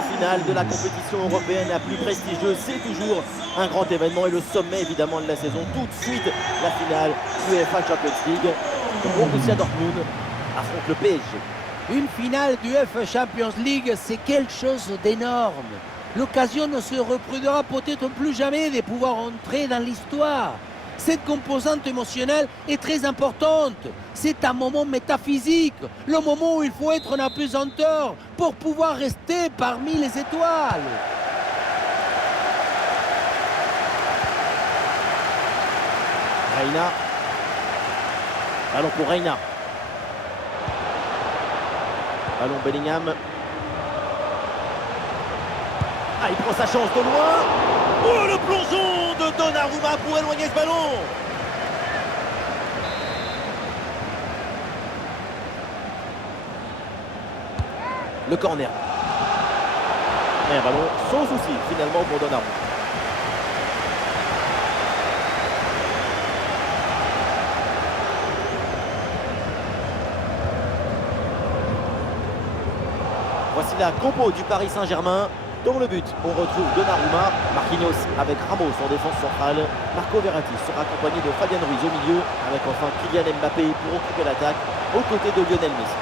La finale de la compétition européenne la plus prestigieuse, c'est toujours un grand événement et le sommet évidemment de la saison. Tout de suite, la finale UEFA Champions League. Le Borussia Dortmund affronte le PSG. Une finale du UEFA Champions League, c'est quelque chose d'énorme. L'occasion ne se reproduira peut-être plus jamais de pouvoir entrer dans l'histoire. Cette composante émotionnelle est très importante. C'est un moment métaphysique, le moment où il faut être en apesanteur pour pouvoir rester parmi les étoiles. Reina. Ballon pour Reina. Ballon Bellingham. Ah, il prend sa chance de loin. Oh, le plongeon de Donnarumma pour éloigner ce ballon. Le corner. Et un ballon sans souci finalement pour Donnarumma. Voici la compo du Paris Saint-Germain. Dans le but, on retrouve Donnarumma, Marquinhos avec Ramos en défense centrale. Marco Verratti sera accompagné de Fabian Ruiz au milieu, avec enfin Kylian Mbappé pour occuper l'attaque, aux côtés de Lionel Messi.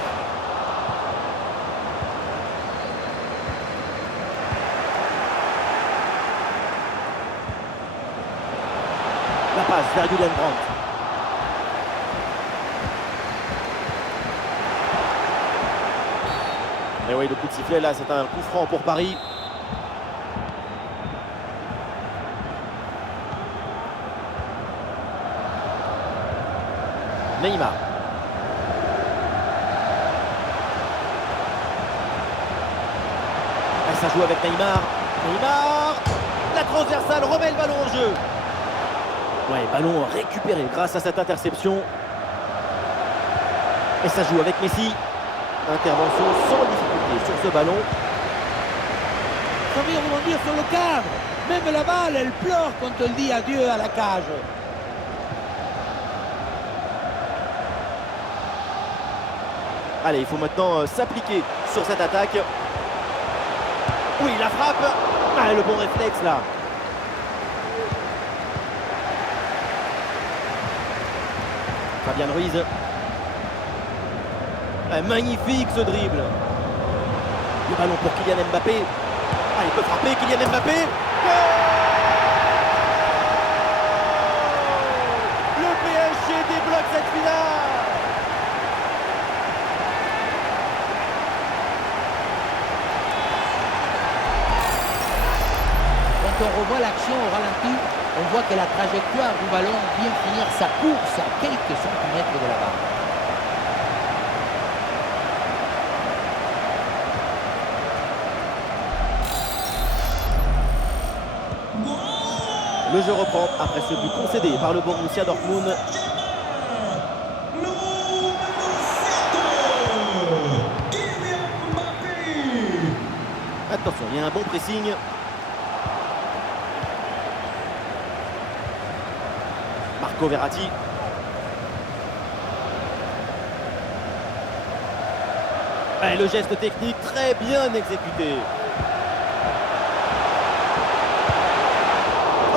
La passe vers Julian Brandt. Et oui, le coup de sifflet là, c'est un coup franc pour Paris. Neymar. Et ça joue avec Neymar. Neymar. La transversale remet le ballon en jeu. Ouais, ballon récupéré grâce à cette interception. Et ça joue avec Messi. Intervention sans difficulté sur ce ballon. Ça vient rebondir sur le cadre. Même la balle, elle pleure quand elle dit adieu à la cage. Allez, il faut maintenant s'appliquer sur cette attaque. Oui, la frappe. Ah, le bon réflexe là. Fabian Ruiz. Ah, magnifique ce dribble. Le ballon pour Kylian Mbappé. Ah, il peut frapper Kylian Mbappé. Le PSG débloque cette finale. Quand on revoit l'action au ralenti, on voit que la trajectoire du ballon vient finir sa course à quelques centimètres de la barre. Le jeu reprend après ce but concédé par le Borussia Dortmund. Attention, il y a un bon pressing. Marco Verratti. Et le geste technique très bien exécuté.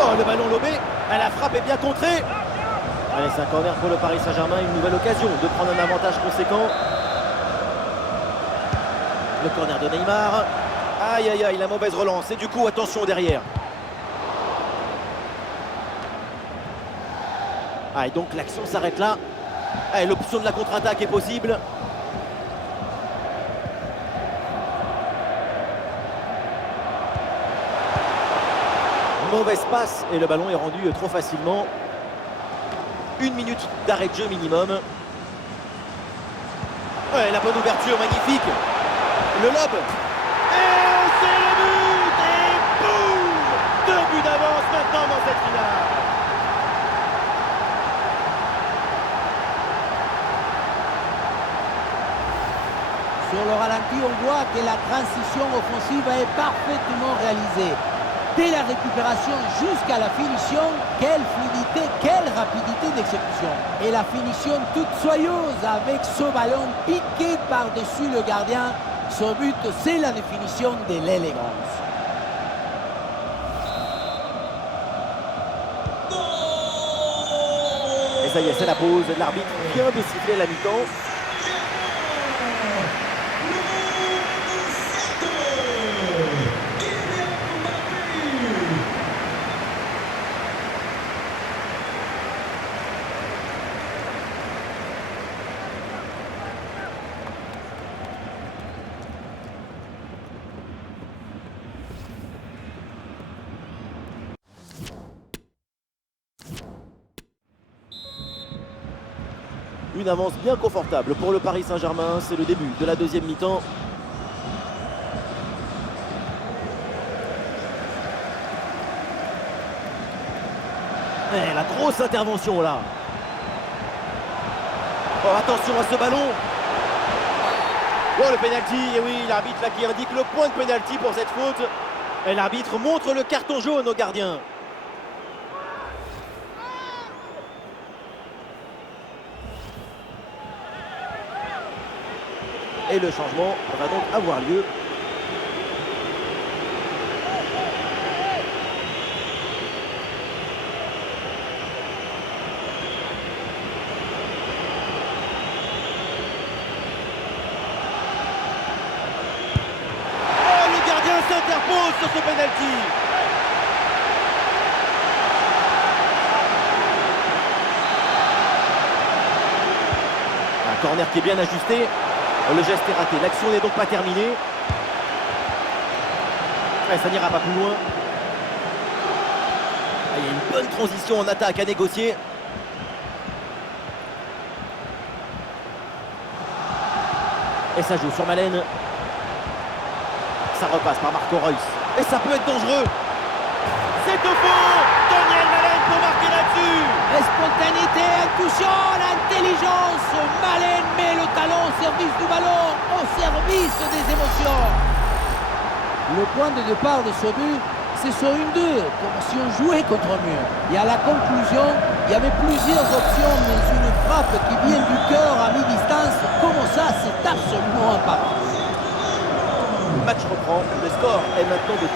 Oh, le ballon lobé. La frappe est bien contrée. Allez, c'est un corner pour le Paris Saint-Germain. Une nouvelle occasion de prendre un avantage conséquent. Le corner de Neymar. Aïe, aïe, aïe, la mauvaise relance. Et du coup, attention derrière. Ah, et donc l'action s'arrête là. Ah, l'option de la contre-attaque est possible. Mauvaise passe et le ballon est rendu trop facilement. 1 minute d'arrêt de jeu minimum. Ouais, la bonne ouverture, magnifique. Le lob. Et c'est le but. Et boum, 2 buts d'avance maintenant dans cette finale. Sur le ralenti, on voit que la transition offensive est parfaitement réalisée. Dès la récupération jusqu'à la finition, quelle fluidité, quelle rapidité d'exécution. Et la finition toute soyeuse avec ce ballon piqué par-dessus le gardien. Son but, c'est la définition de l'élégance. Et ça y est, c'est la pause. L'arbitre vient de siffler la mi-temps. Une avance bien confortable pour le Paris Saint-Germain. C'est le début de la deuxième mi-temps. Et la grosse intervention là. Oh, attention à ce ballon. Oh, le pénalty. Et oui, l'arbitre là qui indique le point de pénalty pour cette faute. Et l'arbitre montre le carton jaune au gardien. Et le changement va donc avoir lieu. Oh, le gardien s'interpose sur ce penalty. Un corner qui est bien ajusté. Le geste est raté, l'action n'est donc pas terminée. Ouais, ça n'ira pas plus loin. Ah, il y a une bonne transition en attaque à négocier. Et ça joue sur Malen. Ça repasse par Marco Reus. Et ça peut être dangereux. C'est au fond. Daniel Malen pour marquer là-dessus. Spontanéité, intuition, l'intelligence. Malen met le talon au service du ballon, au service des émotions. Le point de départ de ce but, c'est sur une 2, comme si on jouait contre un mur. Et à la conclusion, il y avait plusieurs options, mais une frappe qui vient du cœur à mi-distance, comme ça, c'est absolument imparable. Le match reprend, le score est maintenant de 2-1.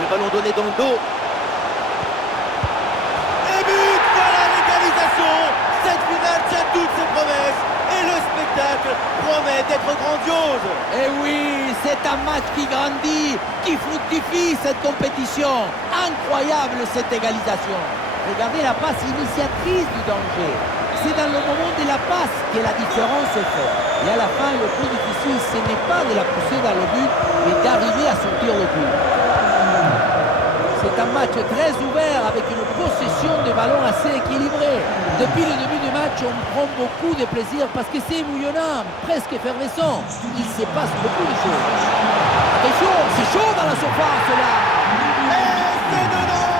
Le ballon donné dans le dos. Et but, voilà l'égalisation. Cette finale tient toutes ses promesses. Et le spectacle promet d'être grandiose. Et oui, c'est un match qui grandit, qui fructifie cette compétition. Incroyable cette égalisation. Regardez la passe initiatrice du danger. C'est dans le moment de la passe que la différence se fait. Et à la fin, le plus difficile, ce n'est pas de la pousser dans le but, mais d'arriver à sortir le but. C'est un match très ouvert avec une possession de ballon assez équilibrée. Depuis le début du match, on prend beaucoup de plaisir parce que c'est émouvant, presque effervescent. Il se passe beaucoup de choses. Attention, c'est chaud dans la surface là. Et c'est dedans.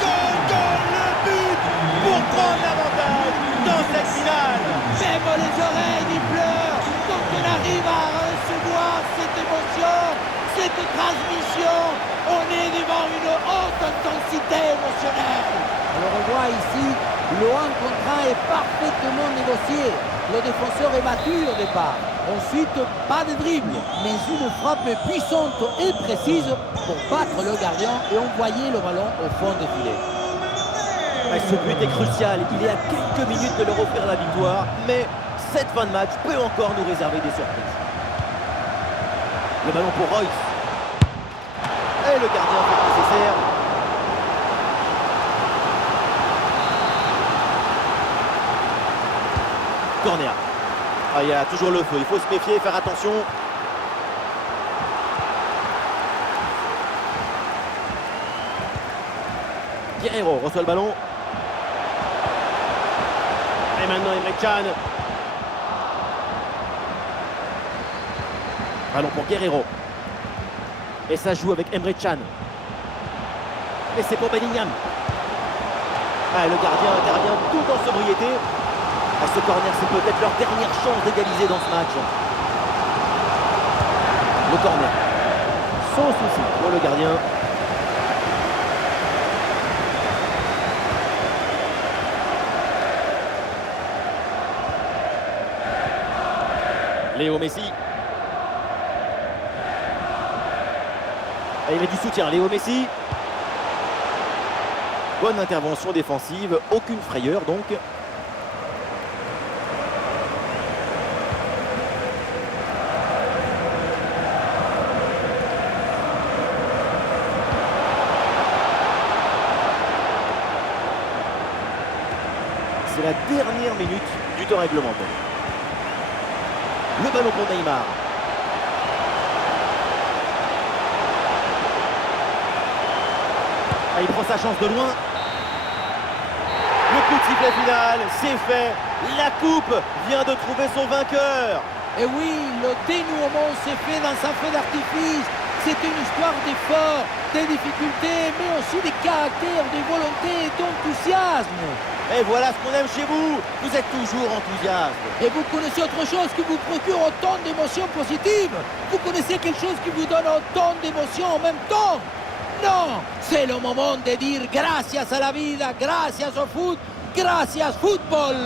Goal, le but pour prendre l'avantage dans cette finale. Même les oreilles y pleurent quand on arrive à recevoir cette émotion, cette transmission. On est devant une haute intensité émotionnelle. Alors on voit ici, le 1 contre 1 est parfaitement négocié. Le défenseur est battu au départ. Ensuite, pas de dribble, mais une frappe puissante et précise pour battre le gardien et envoyer le ballon au fond des filets. Ce but est crucial. Il est à quelques minutes de leur offrir la victoire, mais cette fin de match peut encore nous réserver des surprises. Le ballon pour Reus. Et le gardien fait le nécessaire. Corner. Ah, il y a toujours le feu. Il faut se méfier, faire attention. Guerreiro reçoit le ballon. Et maintenant Emre Can. Ballon pour Guerreiro. Et ça joue avec Emre Can. Et c'est pour Bellingham. Ah, le gardien intervient tout en sobriété. Ah, ce corner, c'est peut-être leur dernière chance d'égaliser dans ce match. Le corner. Sans souci pour le gardien. Léo Messi. Et il a du soutien, Léo Messi. Bonne intervention défensive, aucune frayeur donc. C'est la dernière minute du temps réglementaire. Le ballon pour Neymar. Ah, il prend sa chance de loin. Le coup de sifflet final, c'est fait. La coupe vient de trouver son vainqueur. Et oui, le dénouement s'est fait dans sa feu d'artifice. C'est une histoire d'efforts, des difficultés, mais aussi des caractères, des volontés et d'enthousiasme. Et voilà ce qu'on aime chez vous. Vous êtes toujours enthousiaste. Et vous connaissez autre chose qui vous procure autant d'émotions positives? Vous connaissez quelque chose qui vous donne autant d'émotions en même temps? Non, c'est le moment de dire gracias à la vida, gracias au foot, gracias football.